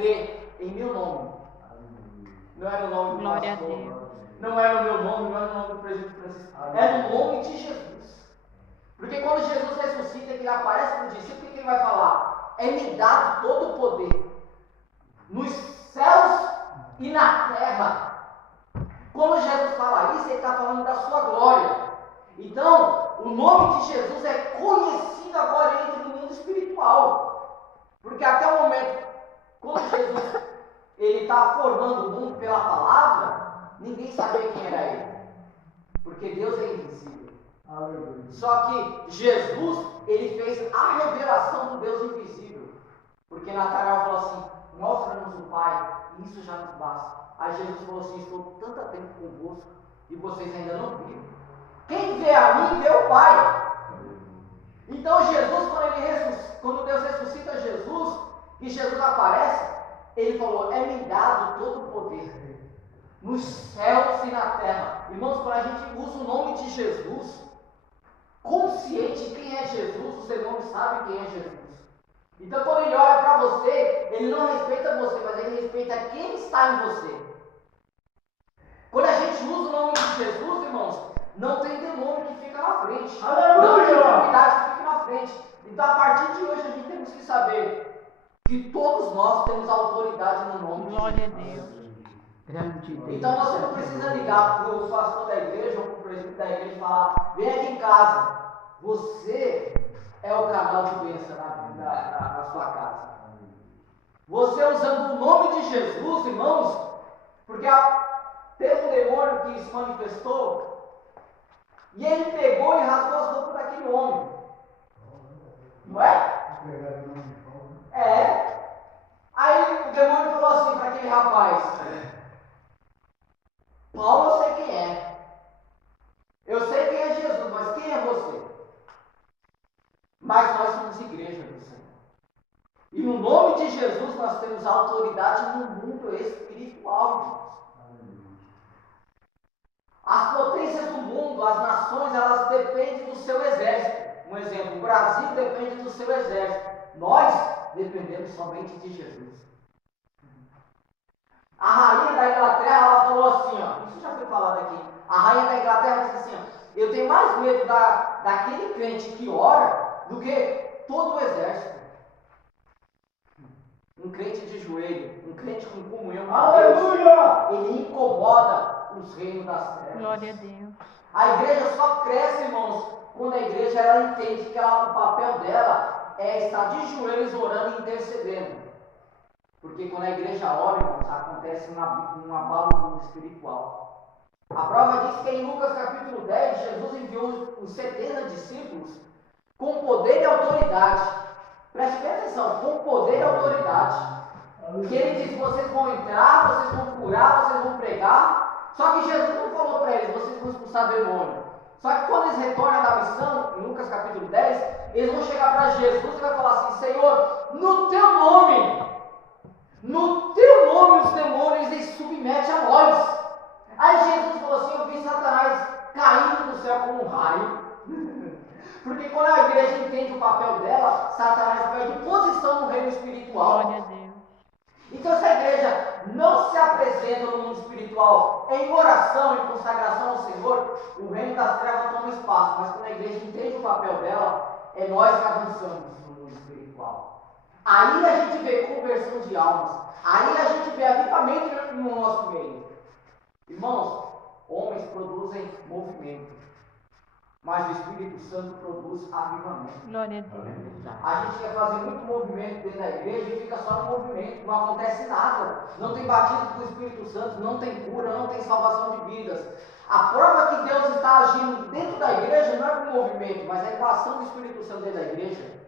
crê em meu nome. Não é no nome do Glória a pastor, Deus. não é no meu nome, não é no nome do presbítero Francisco, é no nome de Jesus. Porque quando Jesus ressuscita, que ele aparece para o discípulo, o que ele vai falar? É-me dado todo o poder, nos céus e na terra. Quando Jesus fala isso, ele está falando da sua glória. Então, o nome de Jesus é conhecido agora entre o mundo espiritual. Porque até o momento, quando Jesus ele está formando o mundo pela palavra, ninguém sabia quem era ele. Porque Deus é invisível. Só que Jesus, ele fez a revelação do Deus invisível. Porque Natanael falou assim, mostra-nos o Pai, e isso já nos basta. Aí Jesus falou assim, estou tanto tempo convosco, e vocês ainda não viram. Quem vê a mim, vê o Pai. Então Jesus, quando Deus ressuscita Jesus, e Jesus aparece, ele falou, é-me dado todo o poder, nos céus e na terra. Irmãos, quando a gente usa o nome de Jesus, consciente de quem é Jesus, os demônios sabem quem é Jesus. Então quando ele olha para você, ele não respeita você, mas ele respeita quem está em você. Quando a gente usa o nome de Jesus, irmãos, não tem demônio que fica na frente. Aleluia! Não tem enfermidade que fica na frente. Então a partir de hoje a gente temos que saber que todos nós temos autoridade no nome de Glória a Jesus. Deus. Então você não precisa ligar para o pastor da igreja ou para o presidente da igreja e falar, vem aqui em casa, você é o canal de bênção na sua casa. Você usando o nome de Jesus, irmãos, porque teve um demônio que se manifestou e ele pegou e rasgou as roupas daquele homem. Não é? É. Aí o demônio falou assim para aquele rapaz, Paulo, eu sei quem é. Eu sei quem é Jesus, mas quem é você? Mas nós somos igreja do Senhor. E no nome de Jesus nós temos autoridade no mundo espiritual, irmãos. As potências do mundo, as nações, elas dependem do seu exército. Um exemplo, o Brasil depende do seu exército. Nós dependemos somente de Jesus. A rainha da Inglaterra, ela falou assim, ó, isso já foi falado aqui. A rainha da Inglaterra disse assim, ó, eu tenho mais medo daquele crente que ora do que todo o exército. Um crente de joelho, um crente com comunhão com Deus, ele incomoda os reinos das trevas. Glória a Deus. A igreja só cresce, irmãos, quando a igreja ela entende que o papel dela é estar de joelhos orando e intercedendo. Porque quando a igreja ora, irmãos, acontece um abalo no mundo espiritual. A prova diz que em Lucas capítulo 10, Jesus enviou os 70 discípulos com poder e autoridade. Preste bem atenção, com poder e autoridade. Que ele diz, vocês vão entrar, vocês vão curar, vocês vão pregar. Só que Jesus não falou para eles, vocês vão expulsar demônio. Só que quando eles retornam da missão, em Lucas capítulo 10, eles vão chegar para Jesus e vai falar assim, Senhor, no teu nome os demônios eles submetem a nós. Aí Jesus falou assim, eu vi Satanás caindo do céu como um raio. Porque quando a igreja entende o papel dela, Satanás perde posição no reino espiritual. Glória a Deus. Então se a igreja não se apresenta no mundo espiritual em oração, em consagração ao Senhor, o reino das trevas toma espaço. Mas quando a igreja entende o papel dela, é nós que avançamos no mundo espiritual. Aí a gente vê conversão de almas. Aí a gente vê avivamento no nosso meio. Irmãos, homens produzem movimento, mas o Espírito Santo produz avivamento. Glória a Deus. A gente quer fazer muito movimento dentro da igreja e fica só no movimento, não acontece nada. Não tem batismo com o Espírito Santo, não tem cura, não tem salvação de vidas. A prova que Deus está agindo dentro da igreja não é com o movimento, mas é com a ação do Espírito Santo dentro da igreja.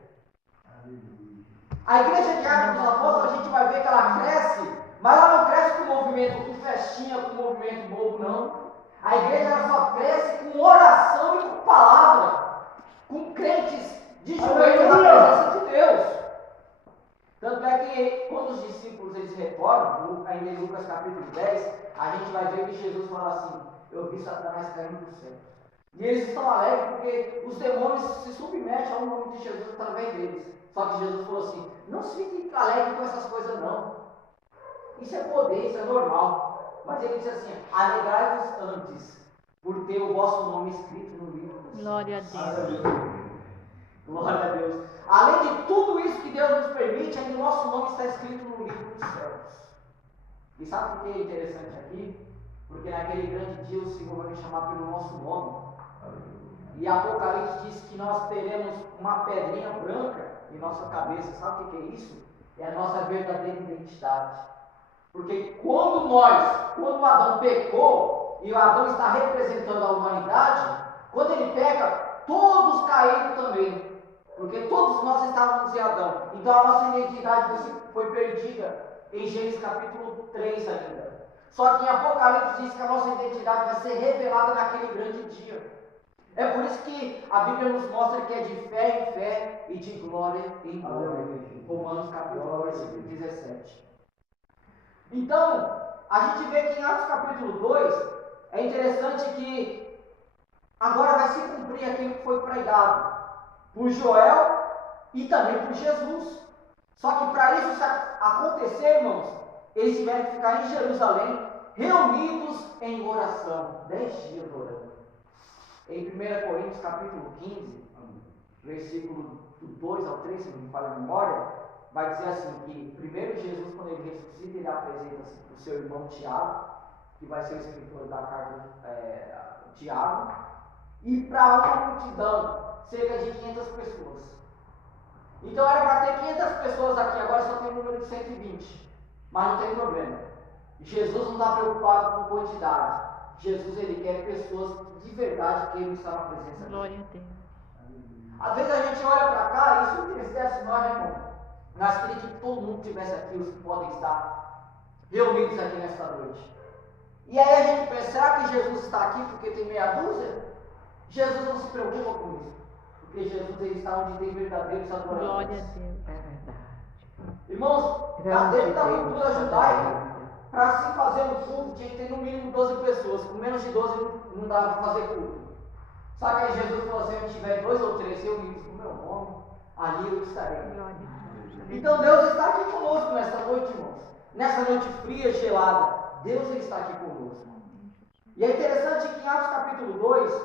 A igreja de Atos dos Apóstolos, a gente vai ver que ela cresce, mas ela não cresce com movimento, com festinha, com movimento bobo, não. A igreja ela só cresce com oração e com palavra, com crentes de joelhos na presença de Deus. Tanto é que quando os discípulos eles retornam, ainda em Lucas capítulo 10, a gente vai ver que Jesus fala assim, eu vi Satanás caindo do céu. E eles estão alegres porque os demônios se submetem ao nome de Jesus através deles. Só que Jesus falou assim, não se fique alegre com essas coisas não. Isso é poder, isso é normal. Mas ele diz assim: alegrai-vos antes, por ter o vosso nome escrito no livro dos céus. Glória a Deus. Glória a Deus. Além de tudo isso que Deus nos permite, ainda o nosso nome está escrito no livro dos céus. E sabe por que é interessante aqui? Porque naquele grande dia o Senhor vai me chamar pelo nosso nome. E Apocalipse diz que nós teremos uma pedrinha branca em nossa cabeça. Sabe o que é isso? É a nossa verdadeira identidade. Porque quando Adão pecou, e o Adão está representando a humanidade, quando ele peca, todos caíram também. Porque todos nós estávamos em Adão. Então a nossa identidade foi perdida em Gênesis capítulo 3 ainda. Só que em Apocalipse diz que a nossa identidade vai ser revelada naquele grande dia. É por isso que a Bíblia nos mostra que é de fé em fé e de glória em glória. Romanos capítulo 1, versículo 17. Então, a gente vê que em Atos capítulo 2, é interessante que agora vai se cumprir aquilo que foi pregado por Joel e também por Jesus. Só que para isso acontecer, irmãos, eles tiveram que ficar em Jerusalém, reunidos em oração, 10 dias orando. Em 1 Coríntios capítulo 15, versículo do 2 ao 3, se não me falha a memória, vai dizer assim, que primeiro Jesus, quando ele ressuscita, ele apresenta-se para o seu irmão Tiago, que vai ser o escritor da carta Tiago, e para uma multidão, cerca de 500 pessoas. Então era para ter 500 pessoas aqui, agora só tem um número de 120, mas não tem problema. Jesus não está preocupado com quantidade. Jesus, ele quer pessoas de verdade que queiram estar na presença dele. Glória a Deus. Às vezes a gente olha para cá e isso entristece nós, né, irmão? Nós queríamos que todo mundo estivesse aqui, os que podem estar reunidos aqui nesta noite. E aí a gente pensa, será que Jesus está aqui porque tem meia dúzia? Jesus não se preocupa com isso. Porque Jesus, ele está onde tem verdadeiros adoradores. Glória a Deus. É verdade. Irmãos, dentro da cultura judaica, para se fazer um culto, tinha que ter no mínimo 12 pessoas. Com menos de 12 não dava para fazer culto. Só que aí Jesus falou assim: se tiver 2 ou 3 reunidos no meu nome, ali eu estarei. Glória a Deus. Então Deus está aqui conosco nessa noite, irmãos. Nessa noite fria e gelada, Deus, ele está aqui conosco. E é interessante que em Atos capítulo 2,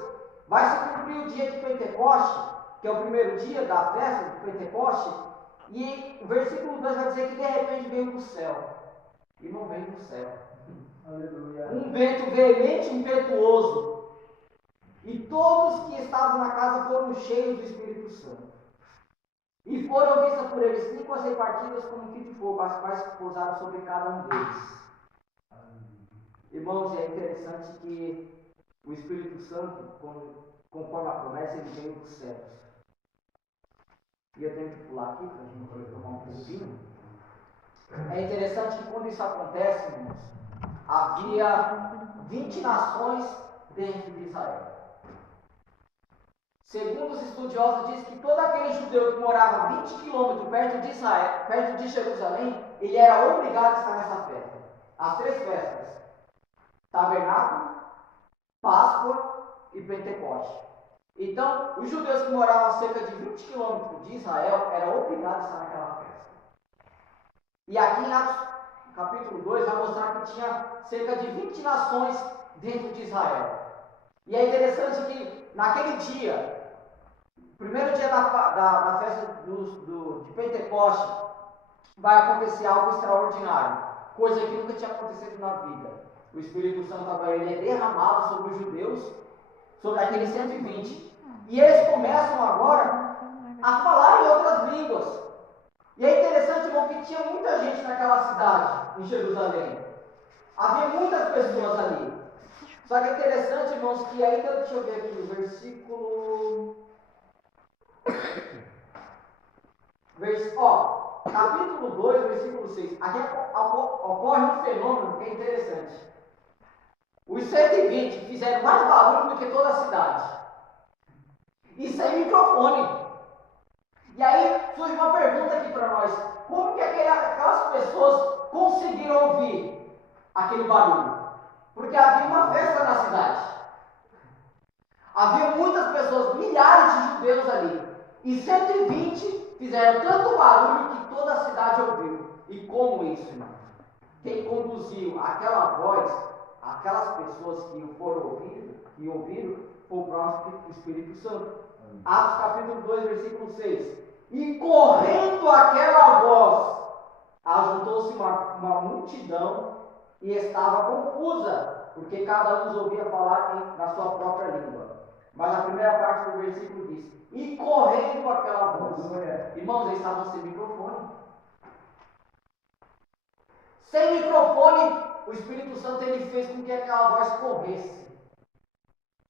vai se cumprir o dia de Pentecoste, que é o primeiro dia da festa de Pentecoste, e o versículo 2 vai dizer que de repente veio do céu. E não veio do céu. Aleluia. Um vento veemente e impetuoso. E todos que estavam na casa foram cheios do Espírito Santo. E foram vistas por eles 5 repartidas como que de fogo, as quais pousaram sobre cada um deles. Irmãos, é interessante que o Espírito Santo, conforme a promessa, ele veio dos céus. E eu tenho que pular aqui para a gente poder tomar um tempinho. É interessante que quando isso acontece, irmãos, havia 20 nações dentro de Israel. Segundo os estudiosos, diz que todo aquele judeu que morava 20 quilômetros perto de Israel, perto de Jerusalém, ele era obrigado a estar nessa festa. As 3 festas: Tabernáculo, Páscoa e Pentecoste. Então, os judeus que moravam a cerca de 20 quilômetros de Israel eram obrigados a estar naquela festa. E aqui em Atos capítulo 2 vai mostrar que tinha cerca de 20 nações dentro de Israel. E é interessante que naquele dia, primeiro dia da festa de Pentecoste, vai acontecer algo extraordinário, coisa que nunca tinha acontecido na vida. O Espírito Santo agora ele é derramado sobre os judeus, sobre aqueles 120, e eles começam agora a falar em outras línguas. E é interessante, irmão, que tinha muita gente naquela cidade, em Jerusalém. Havia muitas pessoas ali. Só que é interessante, irmãos, que ainda, deixa eu ver aqui, o capítulo 2, versículo 6. Aqui ocorre um fenômeno que é interessante. Os 120 fizeram mais barulho do que toda a cidade. E sem microfone. E aí surge uma pergunta aqui para nós: como que aquelas pessoas conseguiram ouvir aquele barulho? Porque havia uma festa na cidade. Havia muitas pessoas, milhares de judeus ali. E 120 fizeram tanto barulho que toda a cidade ouviu. E como isso, irmão? quem conduziu aquela voz, aquelas pessoas que ouviram, foi o próprio Espírito Santo. Atos capítulo 2, versículo 6. E correndo aquela voz, ajuntou-se uma multidão e estava confusa, porque cada um os ouvia falar na sua própria língua. Mas a primeira parte do versículo diz: e correndo aquela voz. Irmãos, eles estavam sem microfone. Sem microfone, o Espírito Santo ele fez com que aquela voz corresse.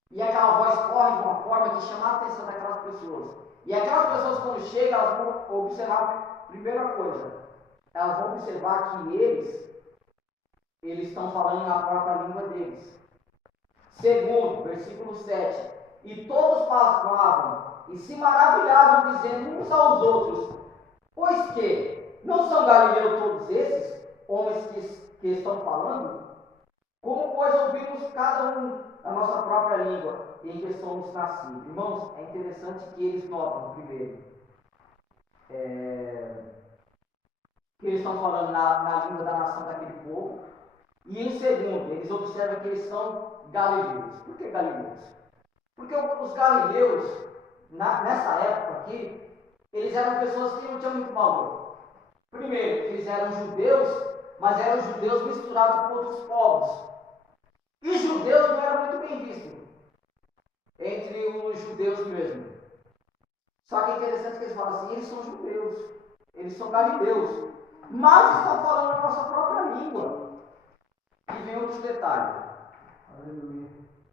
E aquela voz corre de uma forma que chama a atenção daquelas pessoas. E aquelas pessoas, quando chegam, elas vão observar, primeira coisa, elas vão observar que eles estão falando na própria língua deles. Segundo, versículo 7. E todos pasmavam e se maravilhavam, dizendo uns aos outros: pois que não são galileus todos esses homens que estão falando? Como, pois, ouvimos cada um a nossa própria língua em que somos nascidos? Irmãos, é interessante que eles notam, primeiro, que eles estão falando na língua da nação daquele povo. E em segundo, eles observam que eles são galileus. Por que galileus? Porque os galileus, nessa época aqui, eles eram pessoas que não tinham muito valor. Primeiro, eles eram judeus, mas eram judeus misturados com outros povos. E judeus não eram muito bem vistos entre os judeus mesmo. Só que é interessante que eles falam assim: eles são judeus, eles são galileus, mas estão falando a nossa própria língua. E vem outros detalhes. Aleluia.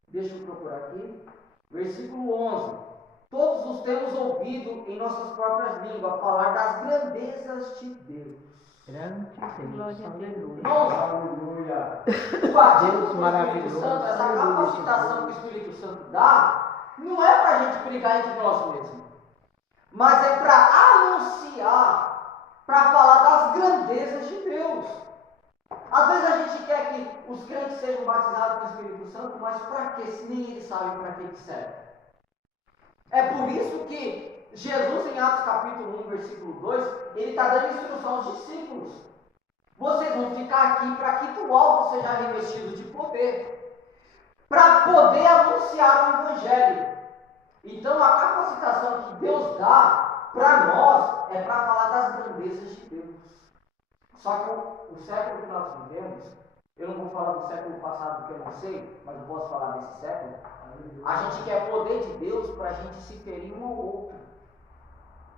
Deixa eu procurar aqui. Versículo 11. Todos os temos ouvido em nossas próprias línguas falar das grandezas de Deus. Grande Glória a Deus. Aleluia. O batismo do Espírito maravilhoso. Santo, essa capacitação que o Espírito Santo dá, não é para a gente brigar entre nós mesmos, mas é para anunciar, para falar das grandezas de Deus. Às vezes a gente quer que os crentes sejam batizados com o Espírito Santo, mas para quê? Se nem eles sabem para que serve. É por isso que Jesus, em Atos capítulo 1, versículo 2, ele está dando instrução aos discípulos. Vocês vão ficar aqui para que do alto seja revestido de poder, para poder anunciar o Evangelho. Então a capacitação que Deus dá para nós é para falar das grandezas de Deus. Só que o século que nós vivemos, eu não vou falar do século passado porque eu não sei, mas eu posso falar desse século. A gente quer poder de Deus para a gente se ferir um ao outro,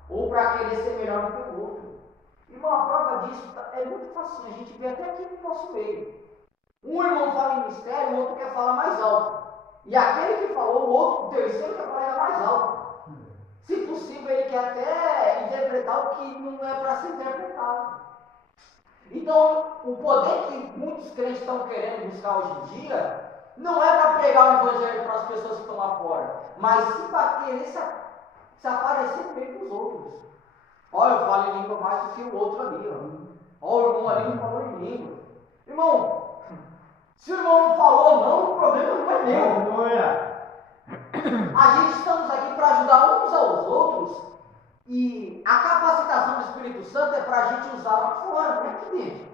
ou para querer ser melhor do que o outro. Irmão, a prova disso é muito fácil, a gente vê até aqui no nosso meio. Um irmão fala em mistério, o outro quer falar mais alto. E aquele que falou, o outro, o terceiro quer falar ainda mais alto. Se possível, ele quer até interpretar o que não é para ser interpretado. Então, o poder que muitos crentes estão querendo buscar hoje em dia não é para pregar o Evangelho para as pessoas que estão lá fora, mas sim para querer se aparecer no meio dos outros. Olha, eu falo em língua mais do que o outro ali. Olha, o irmão ali não falou em língua. Irmão, se o irmão não falou não, o problema não é meu. A gente estamos aqui para ajudar uns aos outros. E a capacitação do Espírito Santo é para a gente usar lá fora, não é aqui dentro.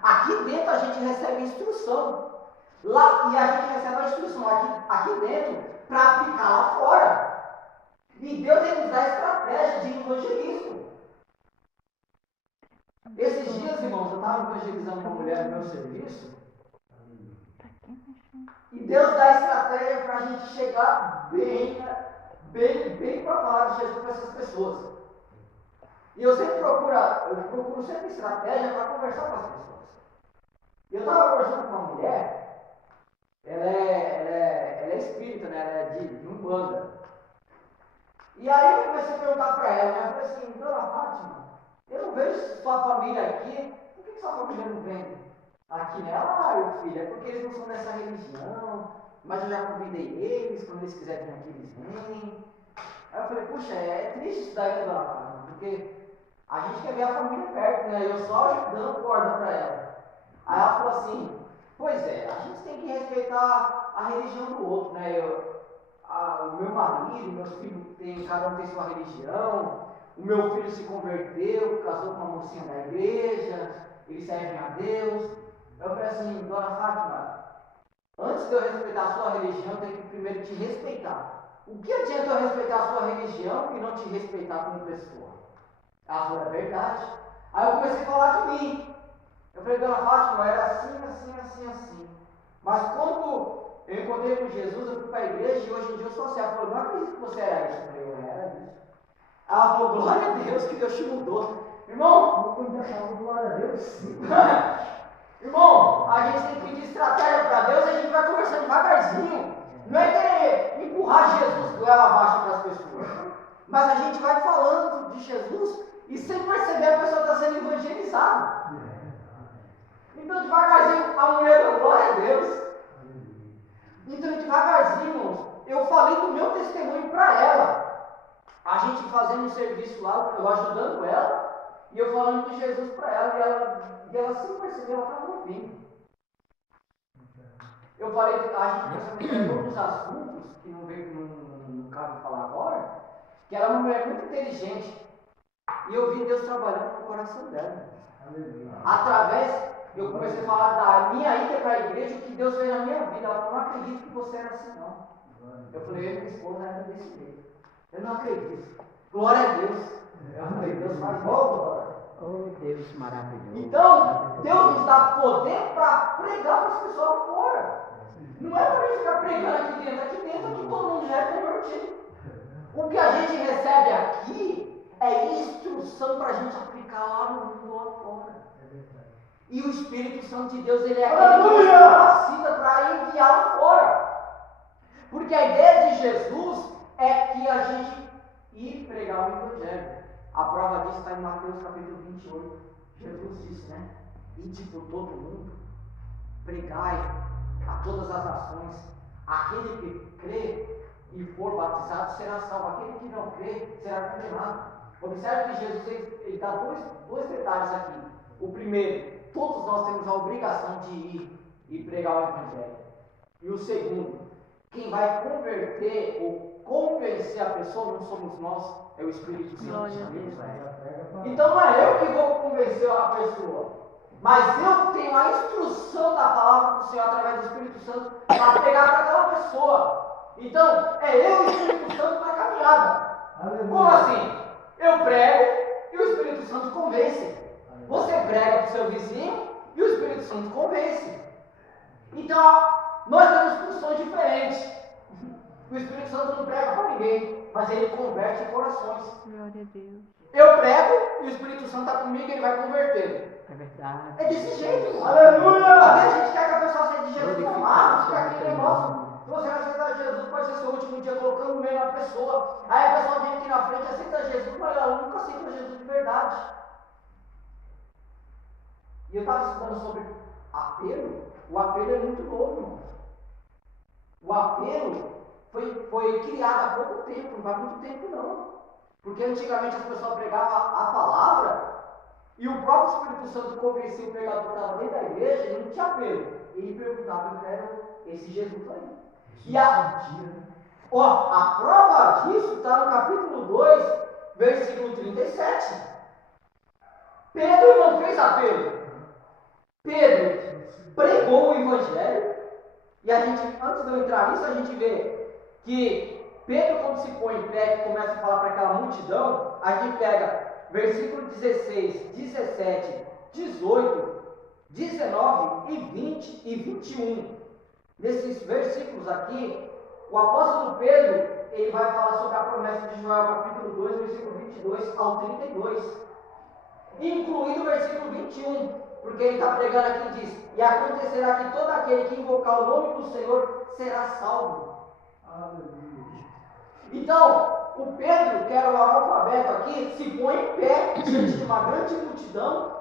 Aqui dentro a gente recebe instrução. Lá, e a gente recebe a instrução aqui dentro para aplicar lá fora. E Deus ele nos dá estratégia de evangelismo. Esses dias, irmãos, eu estava evangelizando uma mulher no meu serviço. E Deus dá estratégia para a gente chegar bem para falar de Jesus para essas pessoas. E eu procuro sempre estratégia para conversar com as pessoas. E eu estava conversando com uma mulher, ela é espírita, né? Ela é de Umbanda. E aí eu comecei a perguntar para ela, né? Eu falei assim: dona Fátima, eu não vejo sua família aqui, por que sua família não vem aqui, né? Meu filho, é porque eles não são dessa religião, mas eu já convidei eles, quando eles quiserem vir aqui, eles vêm. Aí eu falei: puxa, é triste isso daí, dona Fátima, porque a gente quer ver a família perto, né? Eu só ajudando corda para ela. Aí ela falou assim: pois é, a gente tem que respeitar a religião do outro, né? O meu marido, meus filhos, cada um tem sua religião. O meu filho se converteu, casou com uma mocinha da igreja, ele servem a Deus. Eu falei assim, dona Fátima, antes de eu respeitar a sua religião, eu tenho que primeiro te respeitar. O que adianta eu respeitar a sua religião e não te respeitar como pessoa? Ela falou, é verdade. Aí eu comecei a falar de mim. Eu falei, dona Fátima, era assim. Mas quando eu encontrei com Jesus, eu fui para a igreja e hoje em dia eu sou assim. Ela falou, não acredito que você era isso. Eu falei, eu era isso. Ela falou, glória a Deus, que Deus te mudou. Irmão, glória a Deus. Irmão, a gente tem que pedir estratégia para Deus e a gente vai conversando devagarzinho. Não é querer empurrar Jesus goela abaixo para as pessoas. Mas a gente vai falando de Jesus e sem perceber a pessoa está sendo evangelizada. Então devagarzinho, a mulher deu glória a Deus. Então devagarzinho, eu falei do meu testemunho para ela. A gente fazendo um serviço lá, eu ajudando ela, e eu falando de Jesus para ela, e ela sem perceber, ela estava ouvindo. Eu falei, a gente começou a entrar em outros assuntos, que não cabe falar agora, que ela é uma mulher muito inteligente, e eu vi Deus trabalhando no coração dela. Através, eu comecei a falar da minha ida para a igreja, o que Deus fez na minha vida. Ela falou, não acredito que você era assim não. Eu falei, eu e minha esposa era desse jeito. Eu não acredito. Glória a Deus. Eu falei, Deus faz glória. Oh, Deus maravilhoso. Então, Deus nos dá poder para pregar para as pessoas lá fora. Não é para a gente ficar pregando aqui dentro que todo mundo já é convertido. O que a gente recebe aqui é instrução para a gente aplicar lá no mundo lá fora. E o Espírito Santo de Deus, ele é aquele que nos capacita para enviar lá fora. Porque a ideia de Jesus é que a gente ir pregar o Evangelho. A prova disso está em Mateus capítulo 28. Jesus disse, né? Ide por todo mundo, pregai a todas as nações. Aquele que crê e for batizado será salvo. Aquele que não crê será condenado. Observe que Jesus ele dá dois detalhes aqui. O primeiro, todos nós temos a obrigação de ir e pregar o Evangelho. E o segundo, quem vai converter ou convencer a pessoa não somos nós, é o Espírito Santo de Deus. Então não é eu que vou convencer a pessoa, mas eu tenho a instrução da palavra do Senhor através do Espírito Santo para pregar para aquela pessoa. Então é eu e o Espírito Santo na caminhada. Como assim? Eu prego e o Espírito Santo convence. Você prega para o seu vizinho e o Espírito Santo convence. Então nós temos funções diferentes. O Espírito Santo não prega para ninguém, mas ele converte corações. Glória a Deus. Eu prego e o Espírito Santo está comigo e ele vai converter. É verdade. É desse jeito. Aleluia! Às vezes a gente quer que a pessoa aceite Jesus tomado, fica aquele negócio. Se você não aceitar Jesus, pode ser seu último dia colocando no meio da pessoa. Aí a pessoa vem aqui na frente, aceita Jesus, mas ela nunca aceita Jesus de verdade. E eu estava estudando sobre apelo. O apelo é muito novo, irmão. O apelo foi criado há pouco tempo, não faz muito tempo não. Porque antigamente as pessoas pregavam a palavra e o próprio Espírito Santo convencia o pregador que estava dentro da igreja, ele não tinha apelo. Ele perguntava, eu quero esse Jesus aí. E a prova disso está no capítulo 2, versículo 37. Pedro não fez apelo. Pedro pregou o Evangelho. E a gente, antes de eu entrar nisso, a gente vê que Pedro, quando se põe em pé e começa a falar para aquela multidão, a gente pega versículo 16, 17, 18, 19 e 20 e 21. Nesses versículos aqui, o apóstolo Pedro, ele vai falar sobre a promessa de Joel, capítulo 2, versículo 22 ao 32, incluindo o versículo 21, porque ele está pregando aqui e diz, e acontecerá que todo aquele que invocar o nome do Senhor será salvo. Então, o Pedro, que era o analfabeto aqui, se põe em pé diante de uma grande multidão.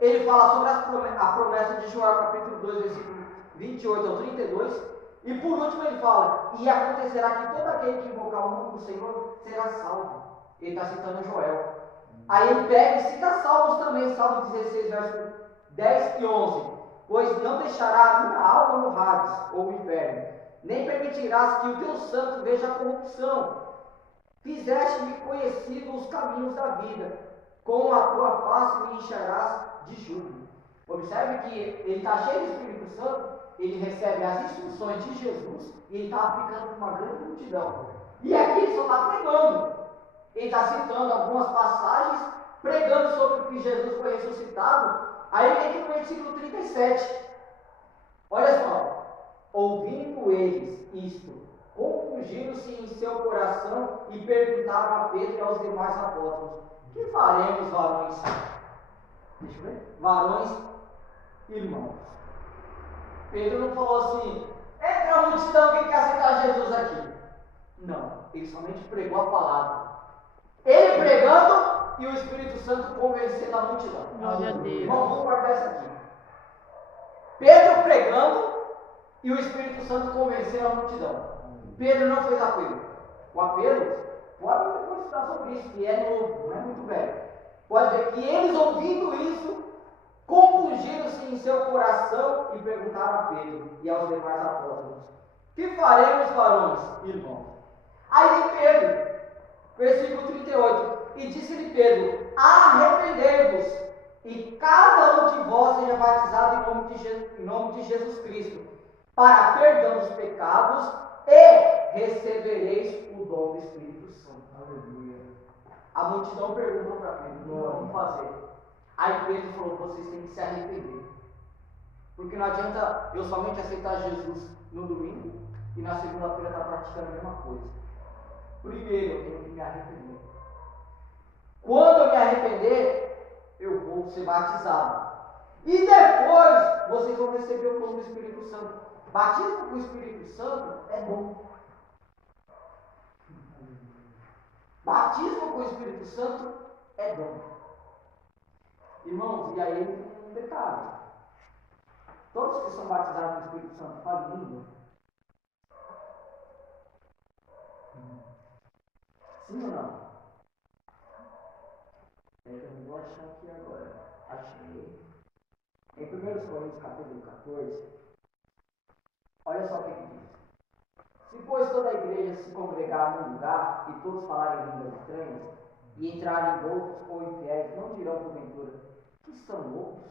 Ele fala sobre a promessa de Joel, capítulo 2, versículo 28 ao 32. E por último ele fala, e acontecerá que todo aquele que invocar o nome do Senhor será salvo. Ele está citando Joel. Aí ele pega e cita Salmos também, Salmo 16, verso 10 e 11. Pois não deixará a minha alma no Hades, ou no inferno, nem permitirás que o teu santo veja a corrupção. Fizeste-me conhecido os caminhos da vida, com a tua face me encherás de júbilo. Observe que ele está cheio do Espírito Santo, ele recebe as instruções de Jesus e ele está aplicando para uma grande multidão. E aqui ele só está pregando. Ele está citando algumas passagens, pregando sobre o que Jesus foi ressuscitado. Aí ele entra no versículo 37. Olha só. Ouvindo eles isto, confundiram-se em seu coração e perguntaram a Pedro e aos demais apóstolos: que faremos, varões? Deixa eu ver. Varões, irmãos. Pedro não falou assim: entra a multidão que quer aceitar Jesus aqui. Não, ele somente pregou a palavra. Ele pregando e o Espírito Santo convencendo a multidão. Glória a Deus. Irmão, vamos guardar isso aqui. Pedro pregando e o Espírito Santo convencendo a multidão. Pedro não fez apelo. O apelo, pode depois estudar sobre isso, que é novo, não é muito velho. Pode ver que eles, ouvindo isso, compungiram-se em seu coração e perguntaram a Pedro e aos demais apóstolos: que faremos, varões, irmãos? Aí Pedro, versículo 38, e disse-lhe Pedro: arrependei-vos, e cada um de vós seja batizado em nome de Jesus Cristo, para perdão dos pecados, e recebereis o dom do Espírito Santo. Aleluia. A multidão perguntou para Pedro: o que vamos fazer? Aí Pedro falou: vocês têm que se arrepender. Porque não adianta eu somente aceitar Jesus no domingo e na segunda-feira estar praticando a mesma coisa. Primeiro eu tenho que me arrepender. Quando eu me arrepender, eu vou ser batizado. E depois vocês vão receber o dom do Espírito Santo. Batismo com o Espírito Santo é bom. Batismo com o Espírito Santo é bom. Irmãos, e aí tem um detalhe. Todos que são batizados com o Espírito Santo falam língua? Sim ou não? É que eu não vou achar aqui agora. Achei. Em 1 Coríntios capítulo 14, olha só o que diz. Se, pois, toda a igreja se congregar num lugar e todos falarem línguas estranhas e entrarem loucos ou infiéis, não dirão porventura que são loucos?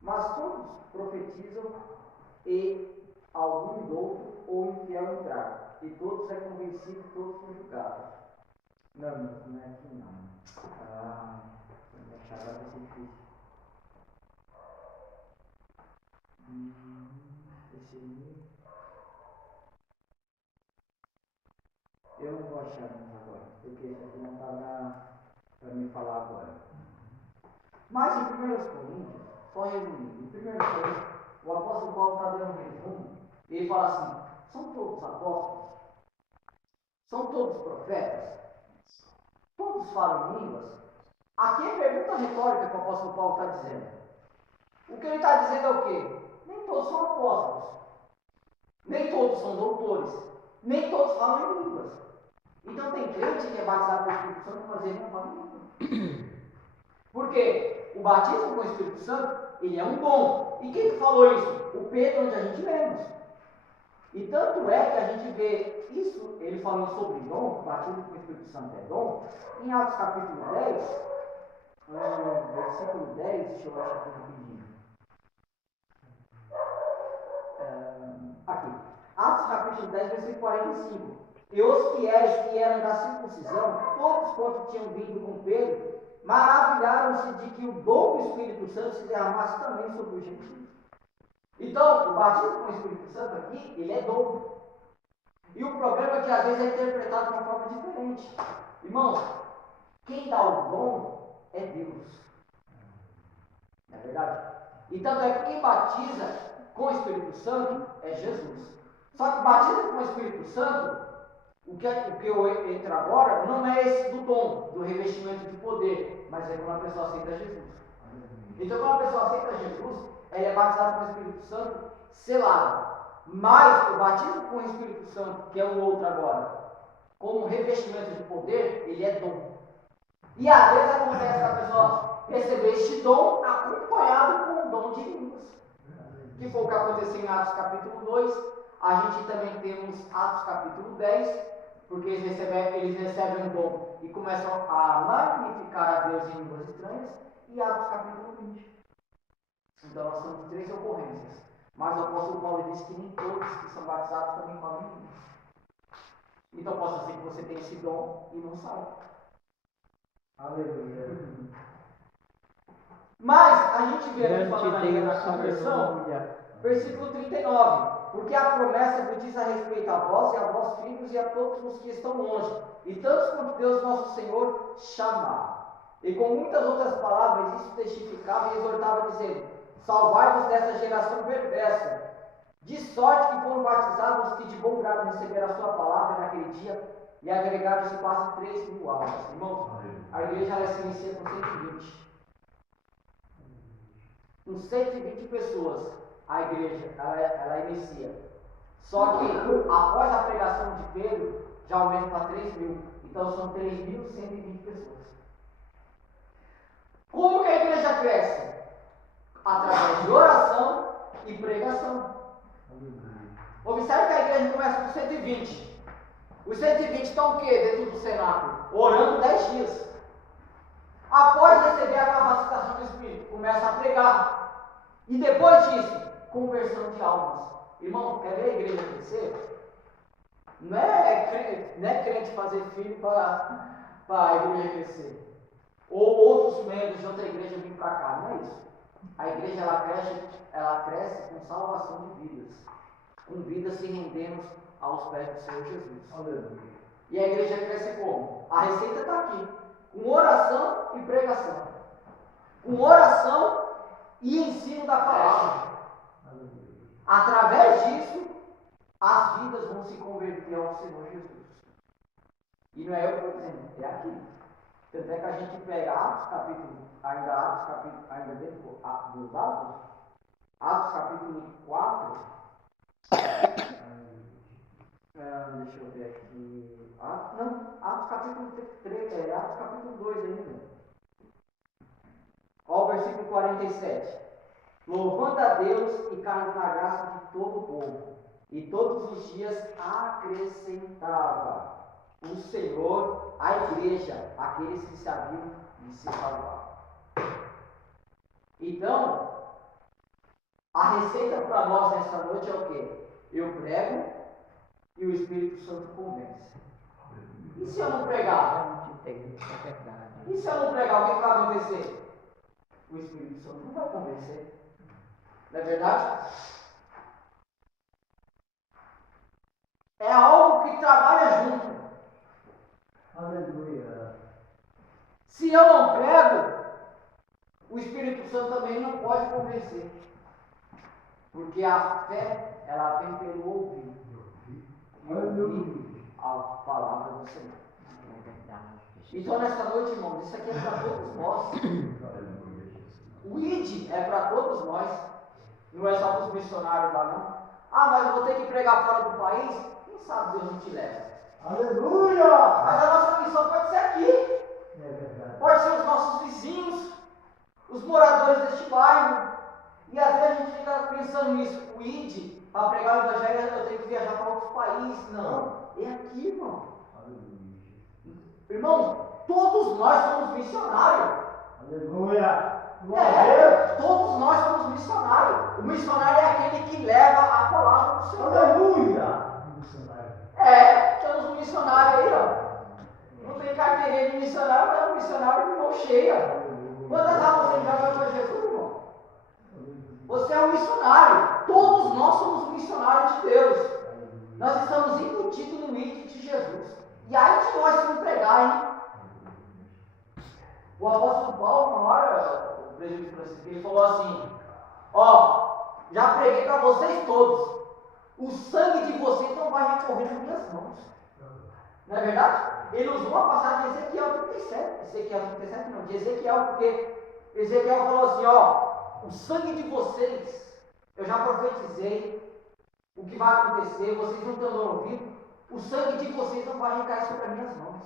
Mas todos profetizam e algum louco ou infiel entrar, e todos é convencido, todos são julgados. Não, não é aqui não. Vou achar agora vai ser difícil. Esse aí. Eu não vou achar mais agora, porque esse aqui não está para me falar agora. Mas em 1 Coríntios, só resumindo, em 1 Coríntios, o apóstolo Paulo está dando um resumo, e ele fala assim: são todos apóstolos? São todos profetas? Todos falam línguas? Aqui é pergunta retórica que o apóstolo Paulo está dizendo. O que ele está dizendo é o quê? Nem todos são apóstolos, nem todos são doutores, nem todos falam em línguas. Então tem crente que é batizado pelo Espírito Santo, mas ele não fala em línguas. Por quê? O batismo com o Espírito Santo, ele é um dom. E quem falou isso? O Pedro, onde a gente lemos. E tanto é que a gente vê isso, ele falando sobre dom, o batismo com o Espírito Santo é dom, em Atos capítulo 10, versículo 10, deixa eu achar aqui rapidinho. Aqui. Atos capítulo 10, versículo 45. E os fiéis que eram da circuncisão, todos quanto tinham vindo com Pedro, maravilharam-se de que o dom do Espírito Santo se derramasse também sobre os gentios. Então, o batismo com o Espírito Santo aqui, ele é dom. E o problema é que às vezes é interpretado de uma forma diferente. Irmãos, quem dá o dom é Deus. Não é verdade? E tanto é que quem batiza com o Espírito Santo é Jesus. Só que batiza com o Espírito Santo, o que eu entro agora, não é esse do dom, do revestimento de poder, mas é quando a pessoa aceita Jesus. Então, quando a pessoa aceita Jesus, ela é batizada com o Espírito Santo, selada. Mas o batismo com o Espírito Santo, que é o outro agora, como revestimento de poder, ele é dom. E às vezes acontece a pessoa receber este dom acompanhado com o dom de línguas. Que foi o que aconteceu em Atos capítulo 2. A gente também temos Atos capítulo 10, porque eles recebem um dom e começam a magnificar a Deus em línguas estranhas. E Atos capítulo 20. Então nós temos 3 ocorrências. Mas o apóstolo Paulo diz que nem todos que são batizados também falam em línguas. Então possa ser que você tenha esse dom e não saiba. Aleluia. Mas a gente vê aqui falando Grande ainda Deus, na conversão, aleluia. versículo 39. Porque a promessa vos diz a respeito a vós e a vós filhos e a todos os que estão longe, e tantos quanto Deus nosso Senhor chamar. E com muitas outras palavras isso testificava e exortava dizendo: salvai-vos dessa geração perversa. De sorte que foram batizados os que de bom grado receberam a sua palavra naquele dia, e agregaram-se quase 3.000 almas. Irmãos, a igreja ela se inicia com 120. Com 120 pessoas, a igreja ela inicia. Só que após a pregação de Pedro, já aumenta para 3.000. Então são 3.120 pessoas. Como que a igreja cresce? Através de oração e pregação. Observe que a igreja começa com 120. Os 120 estão o quê? Dentro do cenáculo? Orando 10 dias. Após receber a capacitação do Espírito, começa a pregar. E depois disso, conversão de almas. Irmão, quer ver a igreja crescer? Não é crente fazer filho para a igreja crescer. Ou outros membros de outra igreja vir para cá. Não é isso. A igreja ela cresce com salvação de vidas. Com vidas se rendendo aos pés do Senhor Jesus. Aleluia. E a igreja cresce como? A receita está aqui. Com oração e pregação. Com oração e ensino da palavra. Através disso, as vidas vão se converter ao Senhor Jesus. E não é eu que estou dizendo, é aqui. Tanto é que a gente pega Atos capítulo, ainda dentro dos Atos capítulo 4. Deixa eu ver aqui. Atos capítulo 3, Atos capítulo 2 ainda. Olha o versículo 47. Louvando a Deus e caindo na graça de todo o povo. E todos os dias acrescentava o Senhor à igreja aqueles que se haviam de se salvar. Então, a receita para nós nessa noite é o quê? Eu prego e o Espírito Santo convence. E se eu não pregar? É verdade. E se eu não pregar, o que vai acontecer? O Espírito Santo não vai convencer. Não é verdade? É algo que trabalha junto. Aleluia. Se eu não prego, o Espírito Santo também não pode convencer. Porque a fé, ela vem pelo ouvir. E ouvir a palavra do Senhor. É verdade. Então, nessa noite, irmãos, isso aqui é para todos nós. O ID é para todos nós. Não é só para os missionários lá, não. Ah, mas eu vou ter que pregar fora do país? Quem sabe Deus não te leva. Aleluia. Mas a nossa missão pode ser aqui. É verdade. Pode ser os nossos vizinhos, os moradores deste bairro. E às vezes a gente fica pensando nisso. O ID, para pregar o evangelho, eu tenho que viajar para outros países. Não, é aqui, irmão. Aleluia. Irmão, todos nós somos missionários. Aleluia. Todos nós somos missionários. O missionário é aquele que leva a palavra do Senhor. Aleluia. Missionário. Temos um missionário aí, ó. Não tem carteirinha de missionário, mas é um missionário de mão cheia. Quantas almas ele já foi para Jesus, irmão? Você é um missionário. Todos nós somos missionários de Deus. Nós estamos embutidos no ID de Jesus. E aí de nós se não pregar, hein? O apóstolo Paulo, uma hora, o presbítero Francisco, ele falou assim: ó, já preguei para vocês todos. O sangue de vocês não vai recorrer nas minhas mãos. Não é verdade? Ele usou uma passagem de Ezequiel 37 não, de Ezequiel, porque Ezequiel falou assim: ó, o sangue de vocês, eu já profetizei o que vai acontecer, vocês não estão ouvindo, o sangue de vocês não vai recair sobre as minhas mãos.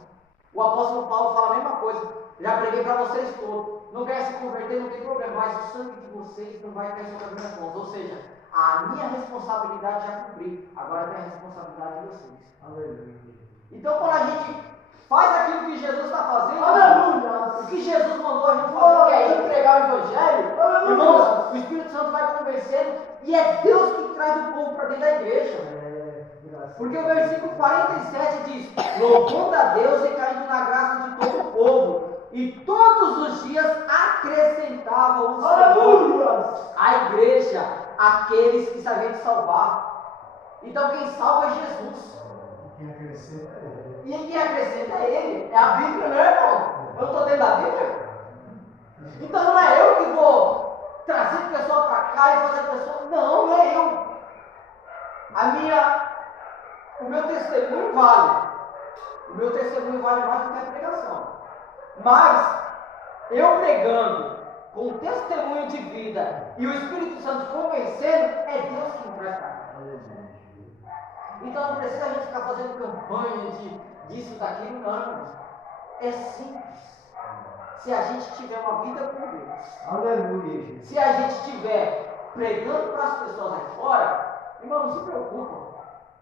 O apóstolo Paulo fala a mesma coisa: já preguei para vocês todos, não quer se converter, não tem problema, mas o sangue de vocês não vai cair sobre as minhas mãos. Ou seja, a minha responsabilidade já cumpri, agora tem a responsabilidade de vocês. Aleluia. Então, quando a gente faz aquilo que Jesus está fazendo, Aleluia. o que Jesus mandou a gente fazer, que é ir pregar o Evangelho, irmãos, pregando, o Espírito Santo vai convencendo e é Deus que traz o povo para dentro da igreja. Porque o versículo 47 diz: louvando a Deus e caindo na graça de todo o povo, e todos os dias acrescentavam o Senhor à igreja aqueles que sabiam de salvar. Então quem salva é Jesus. Quem acrescenta é ele. E quem acrescenta é ele. É a Bíblia, não é, irmão? Eu estou dentro da Bíblia. Então não é eu que vou trazer a pessoa para cá e fazer a pessoa. Não, não é eu. O meu testemunho vale. O meu testemunho vale mais do que a pregação. Mas eu pregando com testemunho de vida e o Espírito Santo convencendo, é Deus que me traz para cá. Então não precisa a gente ficar fazendo campanha disso, daquilo, não, irmãos. É simples. Se a gente tiver uma vida com Deus, Aleluia. se a gente estiver pregando para as pessoas aí fora, irmão, não se preocupa.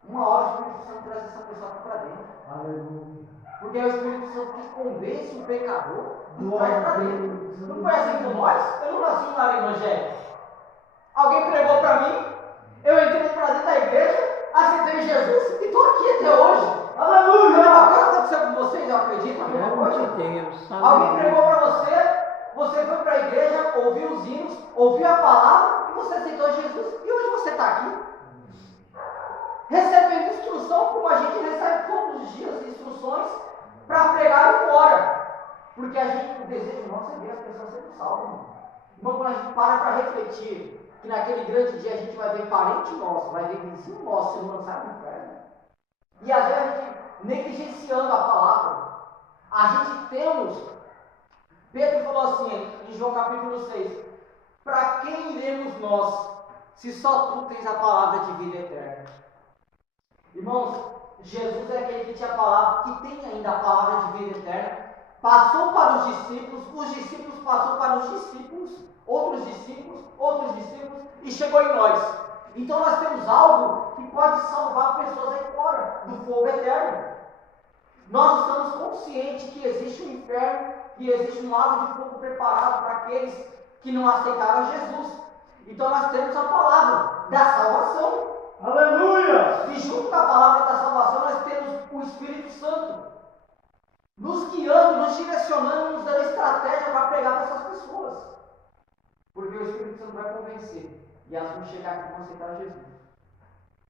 Uma hora o Espírito Santo traz essa pessoa aqui para dentro. Aleluia. Porque é o Espírito Santo que convence o pecador e Glória traz a para Deus. dentro. Não foi assim com nós? Eu não nasci no lar evangélico. Alguém pregou para mim, eu entrei para dentro da igreja, aceitei Jesus e estou aqui até hoje. Aleluia. O que aconteceu com vocês, eu acredito, a mesma Glória coisa. a Deus. Alguém pregou para você, você foi para a igreja, ouviu os hinos, ouviu a palavra e você aceitou Jesus. E hoje você está aqui, recebendo instrução, como a gente recebe todos os dias instruções para pregar fora. Porque a gente, o desejo nosso é ver as pessoas sendo salvas, irmão. Irmão, quando a gente para refletir que naquele grande dia a gente vai ver parente nosso, vai ver vizinho nosso sendo lançado no inferno. E às vezes a gente negligenciando a palavra. A gente temos, Pedro falou assim em João capítulo 6, para quem iremos nós, se só tu tens a palavra de vida eterna? Irmãos, Jesus é aquele que tinha a palavra, que tem ainda a palavra de vida eterna, passou para os discípulos passou para os discípulos, outros discípulos, e chegou em nós. Então nós temos algo que pode salvar pessoas aí fora do fogo eterno. Nós estamos conscientes que existe um inferno, que existe um lago de fogo preparado para aqueles que não aceitaram Jesus. Então nós temos a palavra da salvação. Aleluia. E junto com a palavra da salvação nós temos o Espírito Santo, nos guiando, nos direcionando, nos dando estratégia para pregar para essas pessoas. Porque o Espírito Santo vai convencer. E elas vão chegar aqui e vão aceitar Jesus.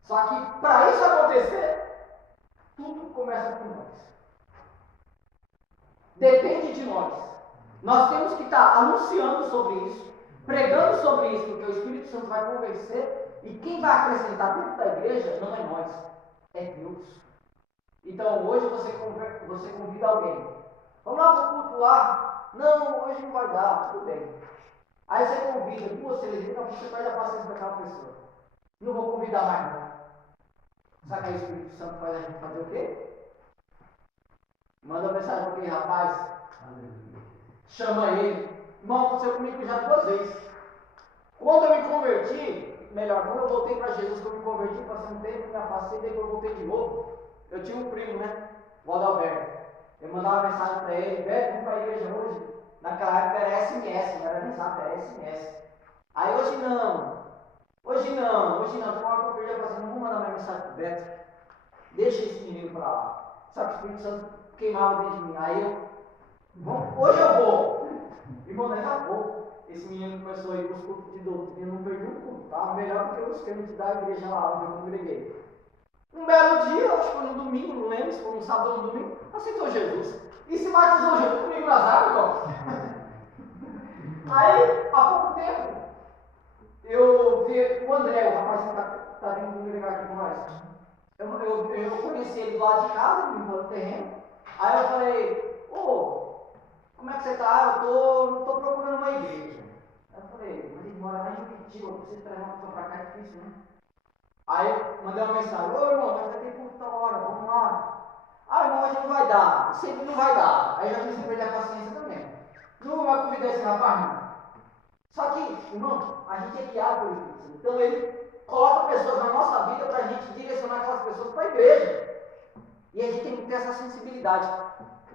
Só que para isso acontecer, tudo começa por nós. Depende de nós. Nós temos que estar anunciando sobre isso, pregando sobre isso, porque o Espírito Santo vai convencer. E quem vai acrescentar dentro da igreja não é nós, é Deus. Então hoje você convida alguém. Vamos lá para o culto lá. Não, hoje não vai dar, tudo bem. Aí você convida 2, 3 vezes, não, você perde a paciência daquela pessoa. Não vou convidar mais não. Sabe que aí o Espírito Santo faz a gente fazer o quê? Manda uma mensagem para aquele rapaz. Chama ele. Irmão, aconteceu comigo já 2 vezes. Quando eu me converti, quando eu voltei para Jesus, que eu me converti, passei um tempo, me afastei, daí que eu voltei de novo, eu tinha um primo, né? O Adalberto. Eu mandava mensagem para ele, velho, vamos para a igreja hoje. Naquela época era SMS, não era nem zap, era SMS. Aí hoje não, tem uma hora que eu perdi, eu falei assim, não vou mandar mais mensagem para o Beto, deixa esse menino para lá. Sabe que o Espírito Santo queimava dentro de mim. Aí hoje eu vou. Irmão, daqui a pouco, esse menino começou a ir para os cultos de doutrina, não perdi um culto, tá? Melhor do que os crentes da igreja lá onde eu congreguei. Um belo dia, acho que foi no domingo, não lembro se foi no sábado ou no domingo, aceitou Jesus. E se batizou Jesus comigo nas águas, Aí, há pouco tempo, eu vi o André, o rapaz que está vindo congregar aqui com nós. Eu conheci ele do lado de casa, ele me no terreno. Aí eu falei, como é que você está? Eu estou procurando uma igreja. Aí eu falei, mas ele mora lá em Juquitiba, eu preciso trazer uma pessoa para cá, é difícil, né? Aí eu mandei uma mensagem, irmão, mas vai ter culto tal hora, vamos lá. Irmão, hoje não vai dar, sempre não vai dar. Aí já fiz perder a paciência também. Não vai convidar esse rapaz, não. Só que, irmão, a gente é guiado pelo Espírito Santo. Então ele coloca pessoas na nossa vida para a gente direcionar aquelas pessoas para a igreja. E a gente tem que ter essa sensibilidade.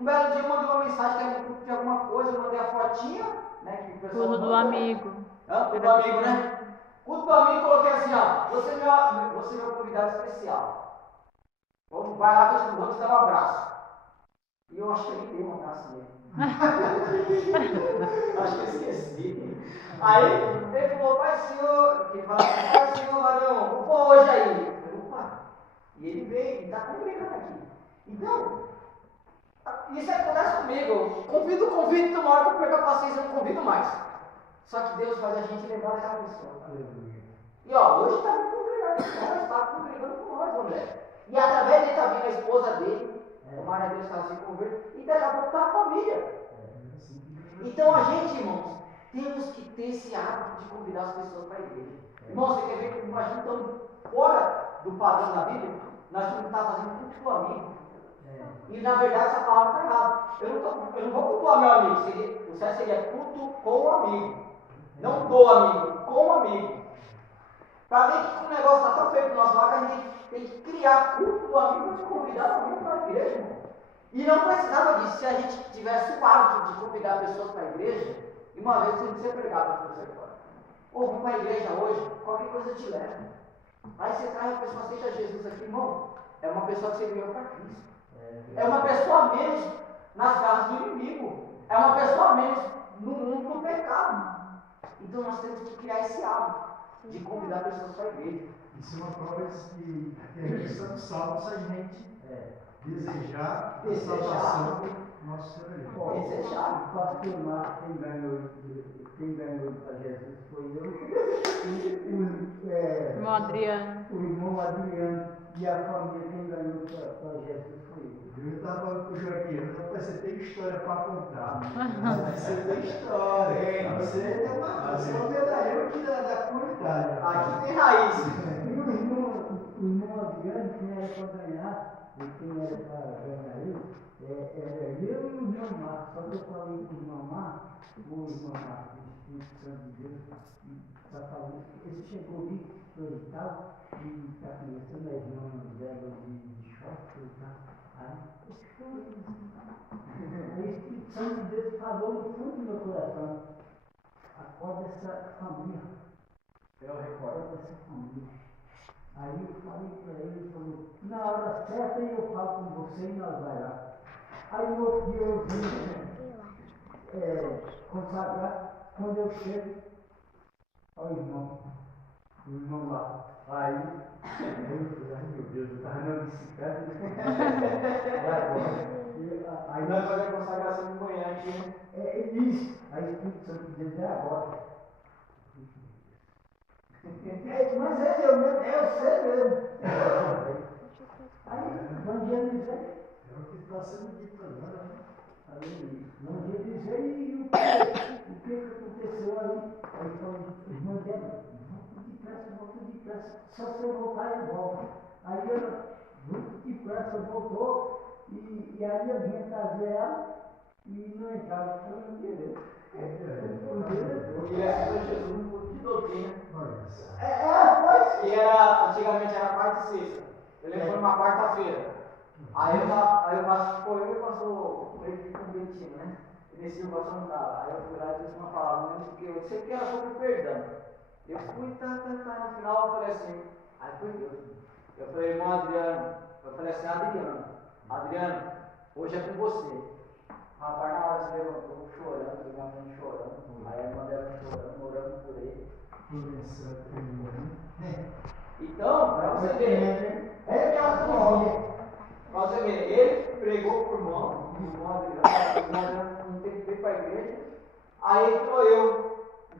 Um belo dia eu mandei uma mensagem que era de alguma coisa, eu mandei a fotinha, né? Que o pessoal Culto do manda. amigo. Culto do amigo, né? Culto do amigo, coloquei assim, ó. Você é meu convidado especial. Vai lá que eu vou te dar um abraço. E eu acho que ele deu um abraço nele. Acho que eu esqueci. Aí ele falou, Pai Senhor, que fala assim, Pai Senhor, varão, opa, hoje aí. Eu falei, opa. E ele veio, está congregando aqui. Então, isso acontece comigo. Eu convido, uma hora que eu perco a paciência, eu não convido mais. Só que Deus faz a gente lembrar daquela pessoa. Aleluia. E ó, hoje está vindo congregar com nós, está congregando com nós, André. E através dele está vindo a esposa dele, tomara a Deus que ela se converta, e daqui a pouco está a família. Então a gente, irmãos, temos que ter esse hábito de convidar as pessoas para a igreja. Irmãos, você quer ver como a gente estamos fora do padrão da Bíblia? Nós temos que estar fazendo culto do amigo. E na verdade essa palavra está errada. Eu não vou cultuar meu amigo. O certo seria culto com o amigo. Não do amigo, com o amigo. Para ver que o negócio está tão feio para o nosso lado, a gente tem que criar culto do amigo e convidar o amigo para a igreja, irmão. E não precisava disso. Se a gente tivesse o hábito de convidar pessoas para a igreja, e uma vez tem que ser pregado para você fora. Ou vamos para a igreja hoje, qualquer coisa te leva. Aí você traz a pessoa, aceita Jesus aqui, irmão. É uma pessoa que você ganhou para Cristo. É uma pessoa a menos nas garras do inimigo. É uma pessoa a menos no mundo do pecado. Então nós temos que criar esse hábito de convidar pessoas para a igreja. Isso é uma prova de que a gente estamos salvos se a gente desejar a salvação do nosso Senhor. Desejar. O pastor Marcos, quem ganhou para Jesus foi eu. Irmão Adriano. O irmão Adriano e a família, quem ganhou para Jesus foi eu. Eu estava falando com o Joaquim, rapaz, você tem história para contar. Você tem história. Você é uma medalhão aqui da comunidade. Aqui tem raiz. E o irmão Adriano, quem era para ganhar, e quem era para ganhar ele, era eu e o irmão Marcos. Só que eu falei com o irmão Marcos, o irmão Marcos, o Espírito Santo de Deus, para falar isso. Ele chegou ali, coisa e tal, e está começando a irmã dela de choque e tal. Aí o Espírito Santo de Deus falou no fundo do meu coração: acorda essa família. Eu recordo. Acorda essa família. Aí eu falei para ele, falou: na hora certa eu falo com você e nós vai lá. Aí no outro dia eu vim consagrar. Quando eu chego, olha o irmão lá. Aí eu falei: ai meu Deus, eu estava na bicicleta. Aí nós vamos fazer a consagração de manhã aqui, né? É isso. Aí o Espírito Santo de Deus é agora. Mas eu sei mesmo. Aí, evangelizei. É o que está sendo dito agora. Aí, evangelizei e o que aconteceu aí? Aí falou: irmã dela, volta depressa, só você voltar e volta. Aí ela, muito depressa, voltou e aí eu vinha trazer ela e não entrava. Eu falei: meu Deus. Porque ele aceitou Jesus no culto de doutrina. Mas Que era, antigamente era quarta e sexta. Eu lembro que foi uma quarta-feira. Aí eu passou, eu e passou meio que convertindo, né? E nesse dia o pastor não estava. Aí eu fui lá e disse uma palavra, né? Porque eu sei que era sobre perdão. Eu fui, no final eu falei assim, aí foi Deus. Eu falei: irmão Adriano, eu falei assim: Adriano, hoje é com você. Rapaz, na hora se levantou chorando, minha mãe chorando, aí a irmã dela chorando, orando por ele. Então, para você ver, é aquela coisa. Para você ver, ele pregou por mão, o irmão Adriano não teve que ir para a igreja, aí entrou eu,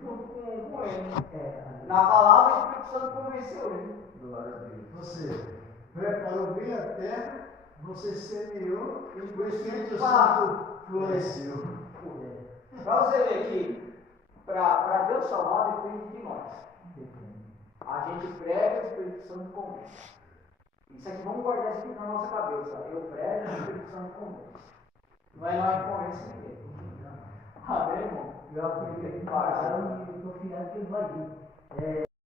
junto com ele. Na palavra, o Espírito Santo convenceu ele. glória a Deus. Você preparou bem a terra, você semeou e o Espírito Fala. Santo floresceu. Para você ver que, para Deus salvar, depende de nós. A gente prega, o Espírito Santo convence. Isso aqui, vamos guardar isso aqui na nossa cabeça. Eu prego, o Espírito Santo convence. Não é nós que convence ninguém. Amém, irmão? Eu aprendi que pararam e estou confiando que ele vai vir.